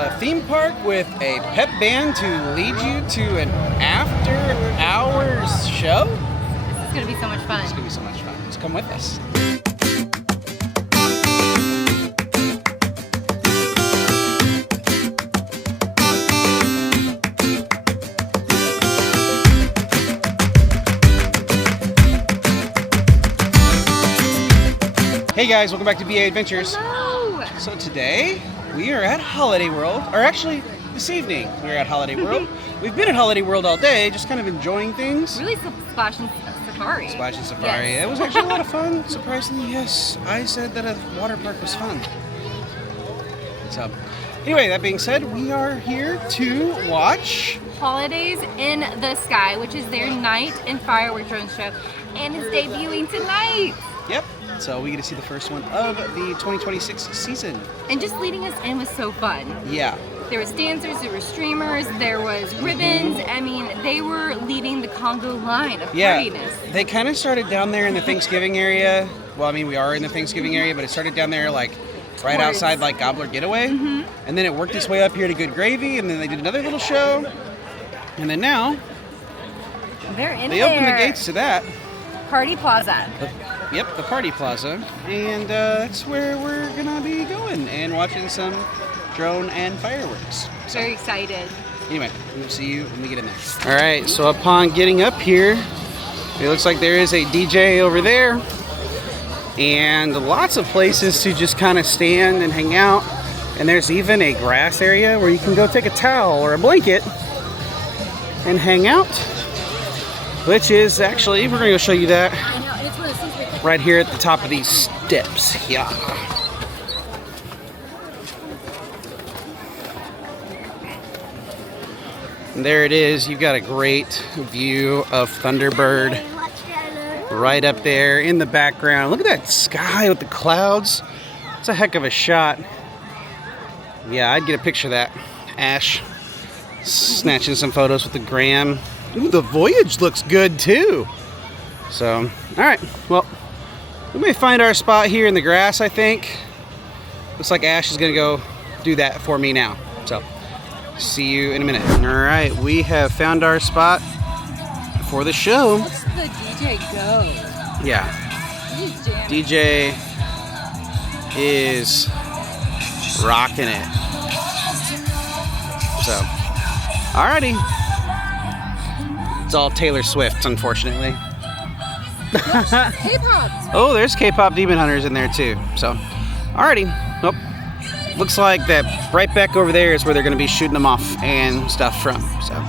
a theme park with a pep band to lead you to an after-hours show. This is going to be so much fun. It's going to be so much fun. Just come with us. Hey guys, welcome back to BA Adventures. Hello! So today, we are at Holiday World, or actually, this evening, we're at Holiday World. We've been at Holiday World all day, just kind of enjoying things. Really Splashin Safari. Splashin Safari. Yes. It was actually a lot of fun, surprisingly. Yes, I said that a water park was fun. So, anyway, that being said, we are here to watch Holidays in the Sky, which is their night and firework drone show, and it's debuting tonight. Yep. So we get to see the first one of the 2026 season. And just leading us in was so fun. Yeah. There was dancers, there were streamers, there was ribbons. I mean, they were leading the Congo line of partiness. They kind of started down there in the Thanksgiving area. Well, I mean, we are in the Thanksgiving area, but it started down there like right outside like Gobbler Getaway. And then it worked its way up here to Good Gravy, and then they did another little show. And then now, they opened the gates to that. Party Plaza. Yep, the Party Plaza, and that's where we're gonna be going and watching some drone and fireworks. So, Very excited. anyway, we'll see you when we get in there. All right, so upon getting up here, it looks like there is a DJ over there, and lots of places to just kind of stand and hang out. And there's even a grass area where you can go take a towel or a blanket and hang out, which is actually, we're gonna go show you that right here at the top of these steps. Yeah. And there it is. You've got a great view of Thunderbird right up there in the background. Look at that sky with the clouds. It's a heck of a shot. Yeah, I'd get a picture of that. Ash snatching some photos with the Gram. Ooh, the Voyage looks good too. So, all right, well, we may find our spot here in the grass, I think. Looks like Ash is gonna go do that for me now. So, see you in a minute. All right, we have found our spot for the show. Let's the DJ go. Yeah. DJ is rocking it. So, alrighty. It's all Taylor Swift, unfortunately. K-pop. Oh, there's K-pop Demon Hunters in there too. So, alrighty. Nope. Looks like that right back over there is where they're going to be shooting them off and stuff from. So,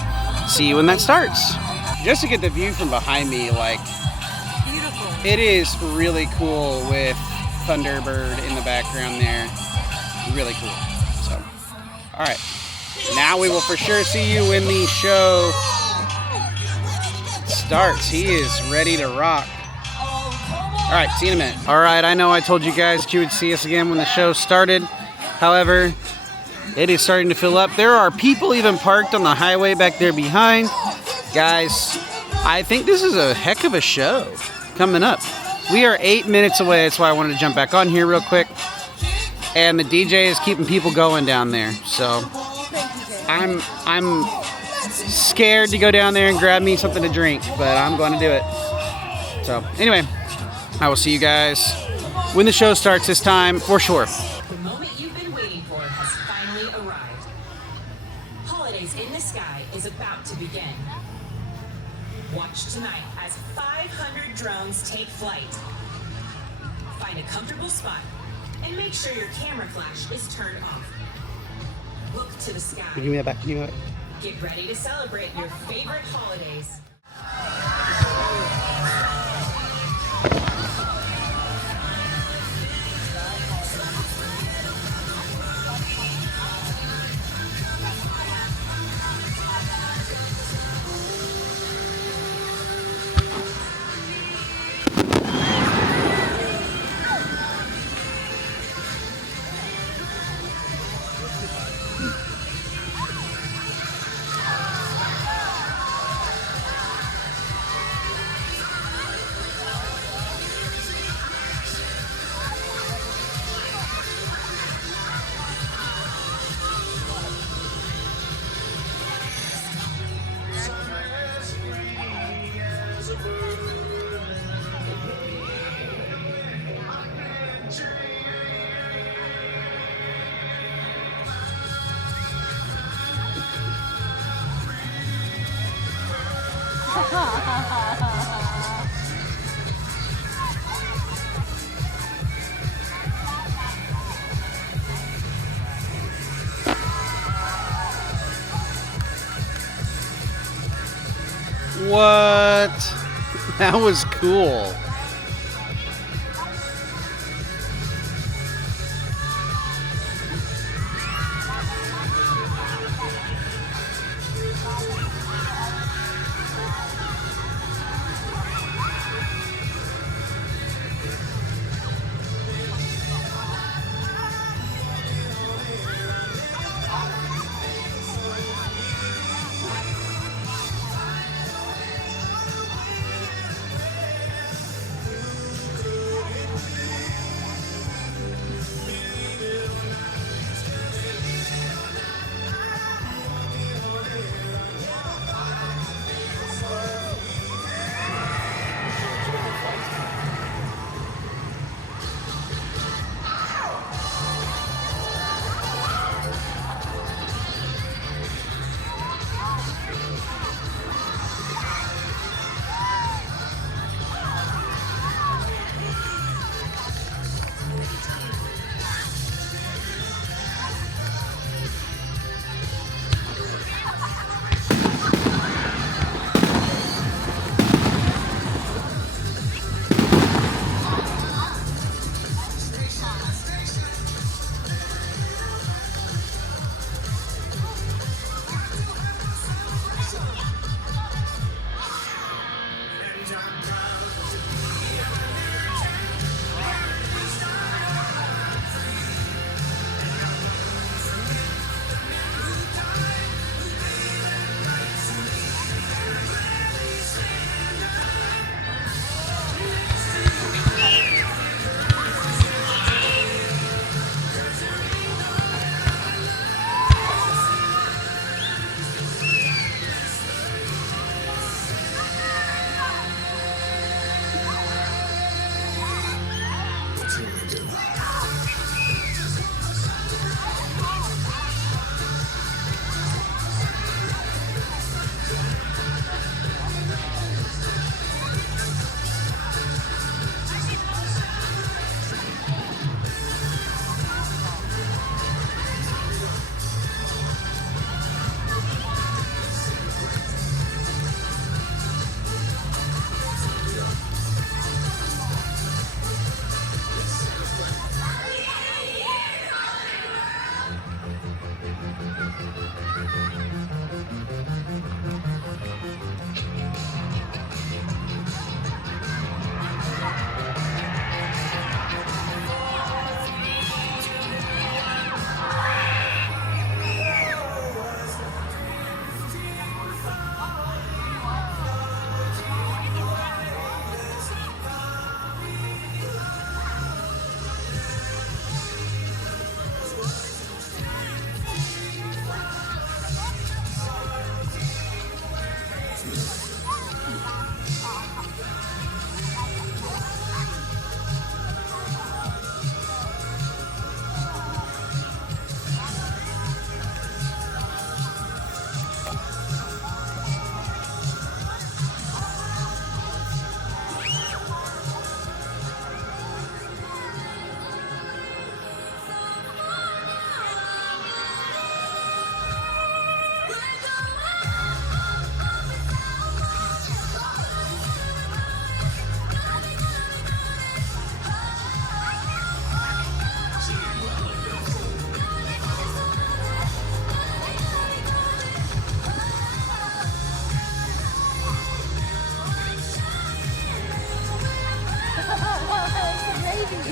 see you when that starts. Just to get the view from behind me, like, Beautiful. it is really cool with Thunderbird in the background there. Really cool. So, alright. Now we will for sure see you when the show starts. He is ready to rock. All right, see you in a minute. All right, I know I told you guys that you would see us again when the show started. However, it is starting to fill up. There are people even parked on the highway back there behind. Guys, I think this is a heck of a show coming up. We are 8 minutes away. That's why I wanted to jump back on here real quick. And the DJ is keeping people going down there. So I'm scared to go down there and grab me something to drink, but I'm going to do it. So anyway, I will see you guys when the show starts this time for sure. The moment you've been waiting for has finally arrived. Holidays in the Sky is about to begin. Watch tonight as 500 drones take flight. Find a comfortable spot and make sure your camera flash is turned off. Look to the sky. Give me that back. Give me that back. Get ready to celebrate your favorite holidays. What? That was cool.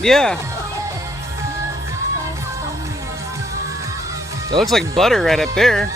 Yeah. It looks like butter right up there.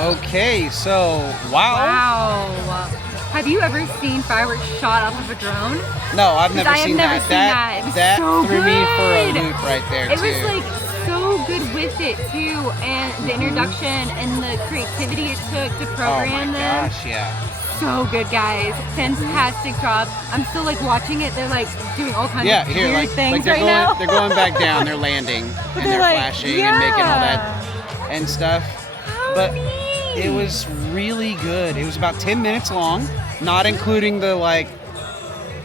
Okay, so wow. Have you ever seen fireworks shot off of a drone? No, I've never I have seen never that. seen that. It was that so threw me for a good. loop right there It too. was like so good with it too, and the introduction and the creativity it took to oh program my them. gosh, yeah. So good, guys. Fantastic job. I'm still like watching it. They're like doing all kinds of Here, weird things they're right going, now. they're going back down. They're landing and they're like, flashing and making all that yeah. and stuff. How But neat. it was really good. It was about 10 minutes long, not including the like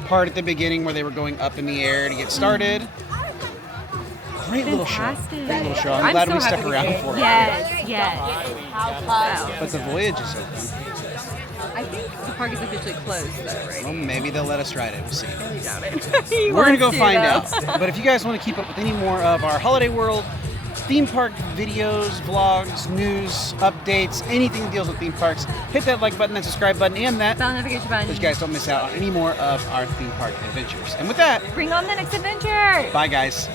part at the beginning where they were going up in the air to get started. Great little show. Fantastic. Great little show. I'm glad so we stuck happy around with it. for it. Yes. Wow. But the voyage is open. I think the park is officially closed though, right? Well, maybe they'll let us ride it. We'll see. I doubt it. We're gonna go find out. But if you guys want to keep up with any more of our Holiday World theme park videos, vlogs, news, updates, anything that deals with theme parks, hit that like button, that subscribe button, and that Bell notification button. so you guys don't miss out on any more of our theme park adventures. And with that, Bring on the next adventure. bye guys.